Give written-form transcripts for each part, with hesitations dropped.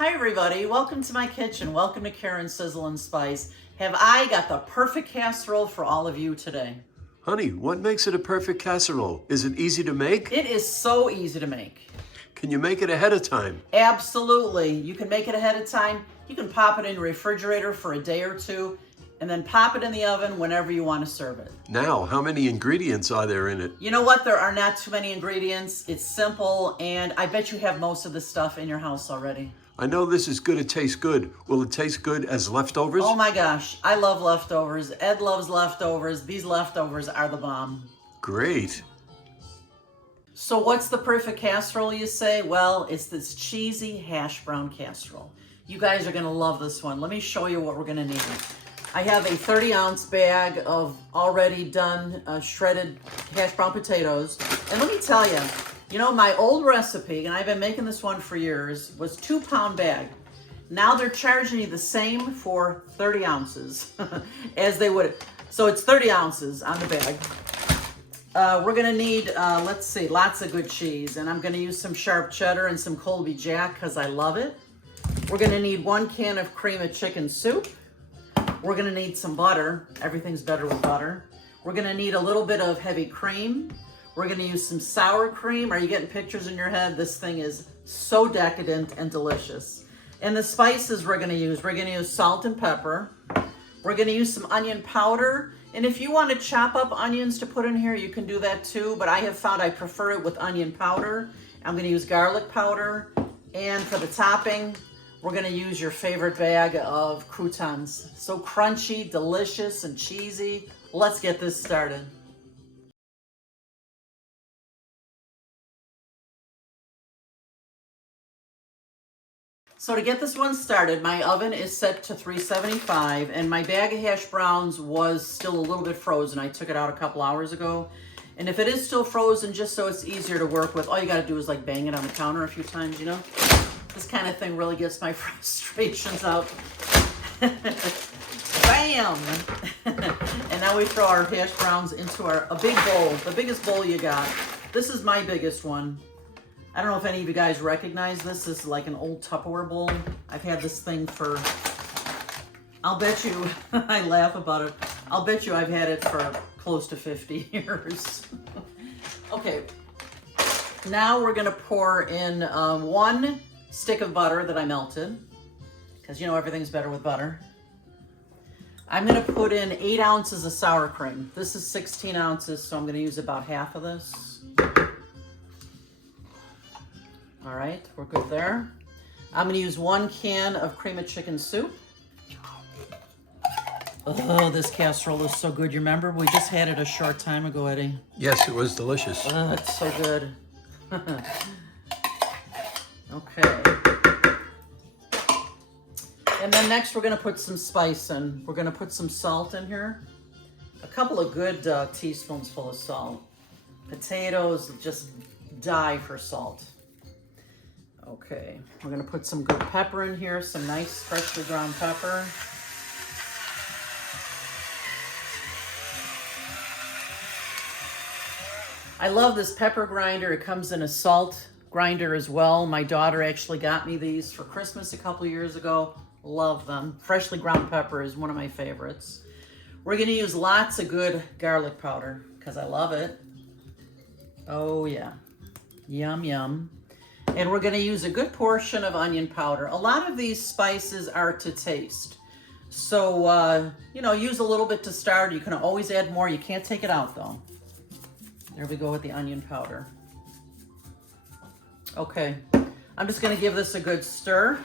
Hi everybody, welcome to my kitchen. Welcome to Karen's Sizzle and Spice. Have I got the perfect casserole for all of you today? Honey, what makes it a perfect casserole? Is it easy to make? It is so easy to make. Can you make it ahead of time? Absolutely. You can make it ahead of time. You can pop it in your refrigerator for a day or two and then pop it in the oven whenever you want to serve it. Now, how many ingredients are there in it? You know what? There are not too many ingredients. It's simple, and I bet you have most of the stuff in your house already. I know this is going to taste good. Will it taste good as leftovers? Oh my gosh, I love leftovers. Ed loves leftovers. These leftovers are the bomb. Great. So what's the perfect casserole, you say? Well, it's this cheesy hash brown casserole. You guys are gonna love this one. Let me show you what we're gonna need. I have a 30-ounce bag of already done shredded hash brown potatoes. And let me tell you, you know, my old recipe, and I've been making this one for years, was 2-pound bag. Now they're charging you the same for 30 ounces as they would. So it's 30 ounces on the bag. We're gonna need, let's see, lots of good cheese. And I'm gonna use some sharp cheddar and some Colby Jack because I love it. We're gonna need 1 can of cream of chicken soup. We're gonna need some butter. Everything's better with butter. We're gonna need a little bit of heavy cream. We're gonna use some sour cream. Are you getting pictures in your head? This thing is so decadent and delicious. And the spices we're gonna use salt and pepper. We're gonna use some onion powder. And if you want to chop up onions to put in here, you can do that too. But I have found I prefer it with onion powder. I'm gonna use garlic powder. And for the topping, we're gonna use your favorite bag of croutons. So crunchy, delicious, and cheesy. Let's get this started. So to get this one started, my oven is set to 375, and my bag of hash browns was still a little bit frozen. I took it out a couple hours ago. And if it is still frozen, just so it's easier to work with, all you gotta do is like bang it on the counter a few times, you know? This kind of thing really gets my frustrations out. Bam! And now we throw our hash browns into a big bowl, the biggest bowl you got. This is my biggest one. I don't know if any of you guys recognize this. This is like an old Tupperware bowl. I've had this thing for, I'll bet you, I laugh about it. I'll bet you I've had it for close to 50 years. Okay, now we're gonna pour in 1 stick of butter that I melted, because you know everything's better with butter. I'm gonna put in 8 ounces of sour cream. This is 16 ounces, so I'm gonna use about half of this. All right, we're good there. I'm gonna use 1 can of cream of chicken soup. Oh, this casserole is so good. You remember? We just had it a short time ago, Eddie. Yes, it was delicious. Oh, it's so good. Okay. And then next we're gonna put some spice in. We're gonna put some salt in here. A couple of good teaspoons full of salt. Potatoes just die for salt. Okay, we're gonna put some good pepper in here, some nice freshly ground pepper. I love this pepper grinder. It comes in a salt grinder as well. My daughter actually got me these for Christmas a couple years ago. Love them. Freshly ground pepper is one of my favorites. We're gonna use lots of good garlic powder because I love it. Oh yeah, yum, yum. And we're gonna use a good portion of onion powder. A lot of these spices are to taste. So, you know, use a little bit to start. You can always add more. You can't take it out though. There we go with the onion powder. Okay, I'm just gonna give this a good stir.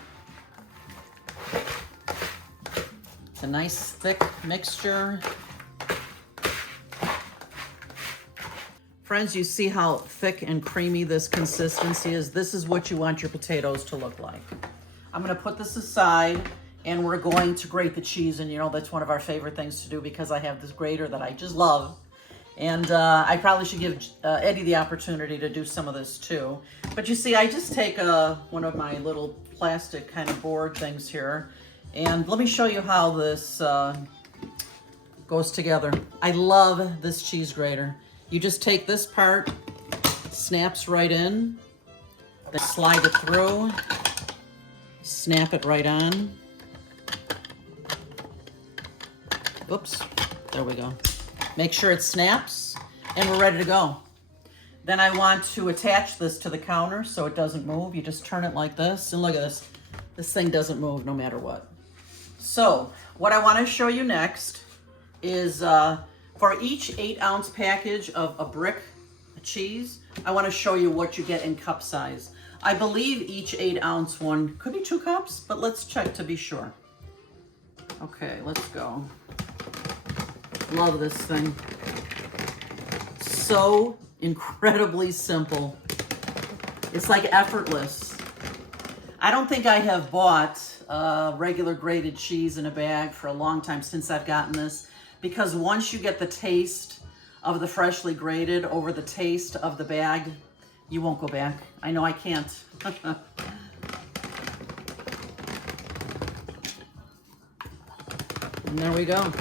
It's a nice thick mixture. Friends, you see how thick and creamy this consistency is? This is what you want your potatoes to look like. I'm gonna put this aside and we're going to grate the cheese, and you know that's one of our favorite things to do because I have this grater that I just love. And I probably should give Eddie the opportunity to do some of this too. But you see, I just take one of my little plastic kind of board things here, and let me show you how this goes together. I love this cheese grater. You just take this part, snaps right in, then slide it through, Snap it right on. Oops, there we go. Make sure it snaps, and we're ready to go. Then I want to attach this to the counter so it doesn't move. You just turn it like this, and look at this. This thing doesn't move no matter what. So what I want to show you next is for each 8-ounce package of a brick cheese, I want to show you what you get in cup size. I believe each 8-ounce one could be 2 cups, but let's check to be sure. Okay, let's go. Love this thing. So incredibly simple. It's like effortless. I don't think I have bought regular grated cheese in a bag for a long time since I've gotten this, because once you get the taste of the freshly grated over the taste of the bag, you won't go back. I know I can't. And there we go.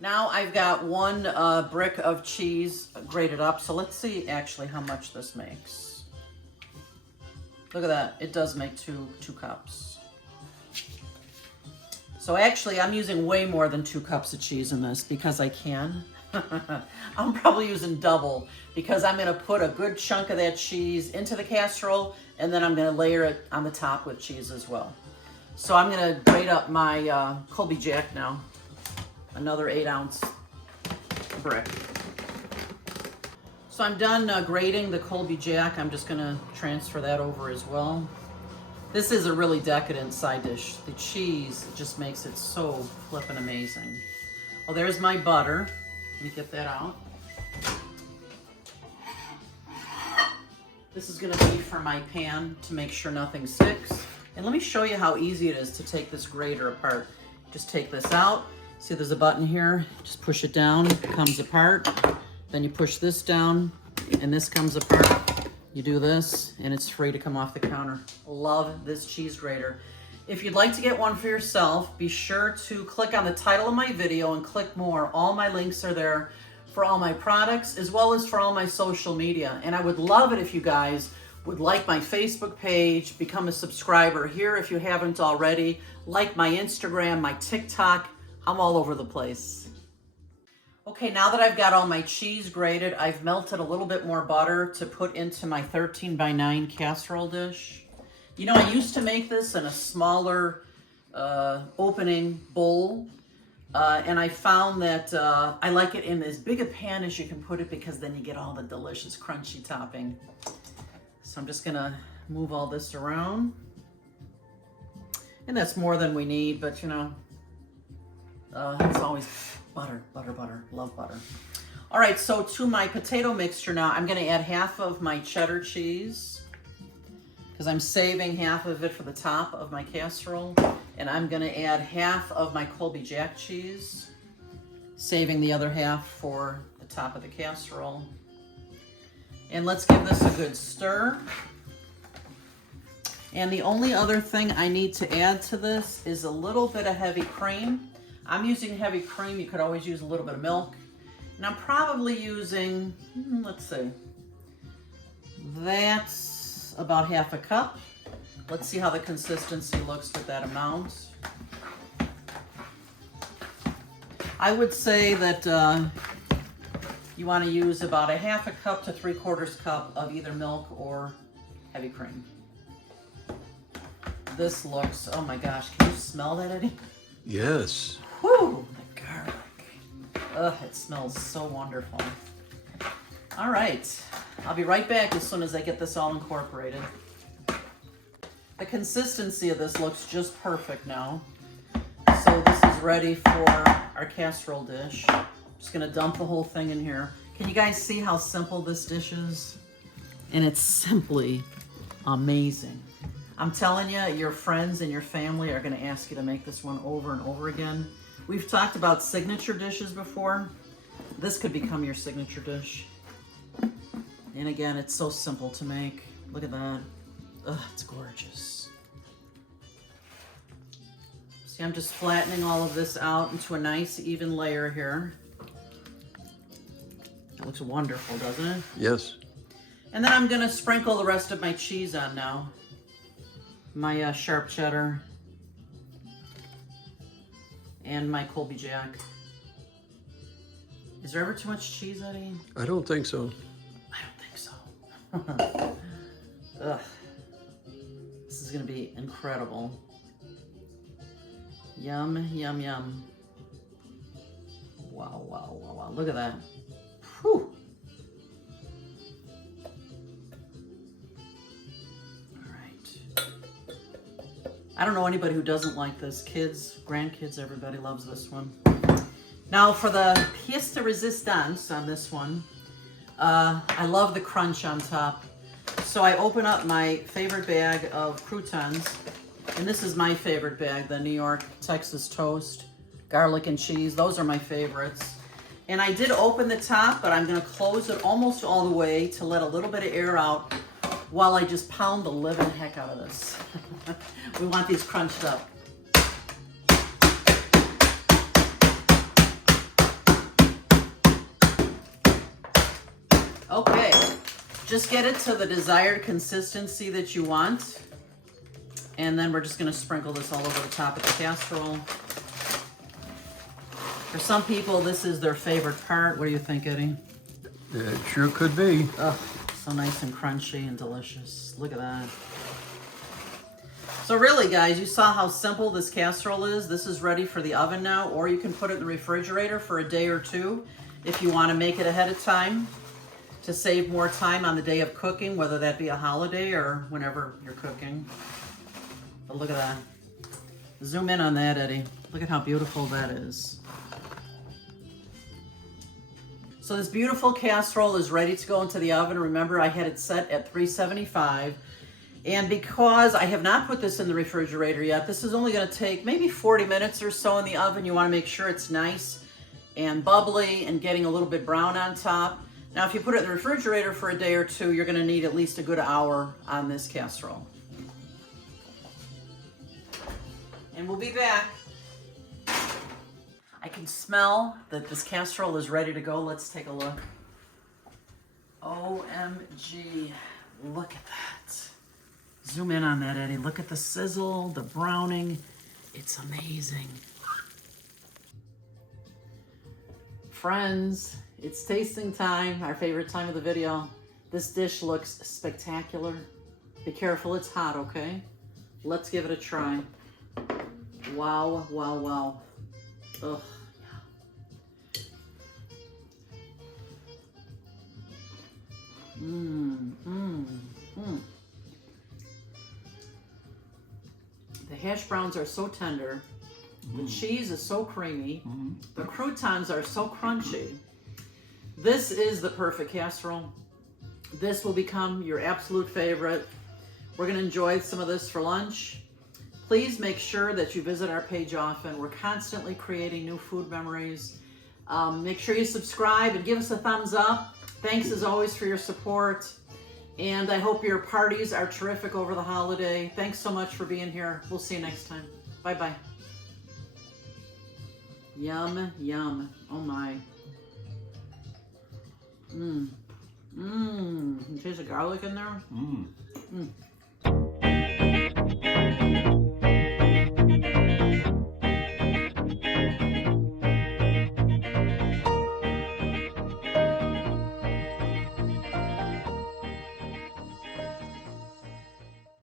Now I've got 1 brick of cheese grated up. So let's see actually how much this makes. Look at that. It does make two cups. So actually I'm using way more than 2 cups of cheese in this because I can. I'm probably using double because I'm going to put a good chunk of that cheese into the casserole, and then I'm going to layer it on the top with cheese as well. So I'm going to grate up my Colby Jack now. Another 8-ounce brick. So I'm done grating the Colby Jack. I'm just going to transfer that over as well. This is a really decadent side dish. The cheese just makes it so flippin' amazing. Well, there's my butter. Let me get that out. This is going to be for my pan to make sure nothing sticks. And let me show you how easy it is to take this grater apart. Just take this out. See, there's a button here. Just push it down, it comes apart. Then you push this down, and this comes apart. You do this, and it's free to come off the counter. Love this cheese grater. If you'd like to get one for yourself, be sure to click on the title of my video and click more. All my links are there for all my products, as well as for all my social media. And I would love it if you guys would like my Facebook page, become a subscriber here if you haven't already, like my Instagram, my TikTok. I'm all over the place. Okay, now that I've got all my cheese grated, I've melted a little bit more butter to put into my 13x9 casserole dish. You know, I used to make this in a smaller opening bowl, and I found that I like it in as big a pan as you can put it, because then you get all the delicious crunchy topping. So I'm just gonna move all this around. And that's more than we need, but you know, it's always butter, butter, butter. Love butter. All right, so to my potato mixture now, I'm gonna add half of my cheddar cheese, because I'm saving half of it for the top of my casserole. And I'm gonna add half of my Colby Jack cheese, saving the other half for the top of the casserole. And let's give this a good stir. And the only other thing I need to add to this is a little bit of heavy cream. I'm using heavy cream. You could always use a little bit of milk. And I'm probably using, let's see, that's about half a cup. Let's see how the consistency looks with that amount. I would say that you want to use about a half a cup to 3/4 cup of either milk or heavy cream. This looks, oh my gosh, can you smell that, Eddie? Yes. Whew, the garlic. Ugh, it smells so wonderful. All right, I'll be right back as soon as I get this all incorporated. The consistency of this looks just perfect now. So this is ready for our casserole dish. I'm just gonna dump the whole thing in here. Can you guys see how simple this dish is? And it's simply amazing. I'm telling you, your friends and your family are gonna ask you to make this one over and over again. We've talked about signature dishes before. This could become your signature dish. And again, it's so simple to make. Look at that. Ugh, it's gorgeous. See, I'm just flattening all of this out into a nice even layer here. It looks wonderful, doesn't it? Yes. And then I'm gonna sprinkle the rest of my cheese on now. My sharp cheddar. And my Colby Jack. Is there ever too much cheese, Eddie? I don't think so. I don't think so. Ugh. This is gonna be incredible. Yum, yum, yum. Wow, wow, wow, wow. Look at that. Whew. All right. I don't know anybody who doesn't like this. Kids, grandkids, everybody loves this one. Now for the pièce de résistance on this one, I love the crunch on top. So I open up my favorite bag of croutons, and this is my favorite bag, the New York Texas toast, garlic and cheese. Those are my favorites. And I did open the top, but I'm gonna close it almost all the way to let a little bit of air out while I just pound the living heck out of this. We want these crunched up. Okay, just get it to the desired consistency that you want. And then we're just gonna sprinkle this all over the top of the casserole. For some people, this is their favorite part. What do you think, Eddie? It sure could be. Oh, so nice and crunchy and delicious. Look at that. So really, guys, you saw how simple this casserole is. This is ready for the oven now, or you can put it in the refrigerator for a day or two if you want to make it ahead of time to save more time on the day of cooking, whether that be a holiday or whenever you're cooking. But look at that. Zoom in on that, Eddie. Look at how beautiful that is. So this beautiful casserole is ready to go into the oven. Remember, I had it set at 375. And because I have not put this in the refrigerator yet, this is only gonna take maybe 40 minutes or so in the oven. You wanna make sure it's nice and bubbly and getting a little bit brown on top. Now, if you put it in the refrigerator for a day or two, you're gonna need at least a good hour on this casserole. And we'll be back. I can smell that this casserole is ready to go. Let's take a look. OMG, look at that. Zoom in on that, Eddie. Look at the sizzle, the browning. It's amazing. Friends, it's tasting time, our favorite time of the video. This dish looks spectacular. Be careful, it's hot, okay? Let's give it a try. Wow, wow, wow. Ugh. The hash browns are so tender. The cheese is so creamy. The croutons are so crunchy. This is the perfect casserole. This will become your absolute favorite. We're gonna enjoy some of this for lunch. Please make sure that you visit our page often. We're constantly creating new food memories. Make sure you subscribe and give us a thumbs up. Thanks as always for your support. And I hope your parties are terrific over the holiday. Thanks so much for being here. We'll see you next time. Bye-bye. Yum, yum. Oh my. You taste the garlic in there?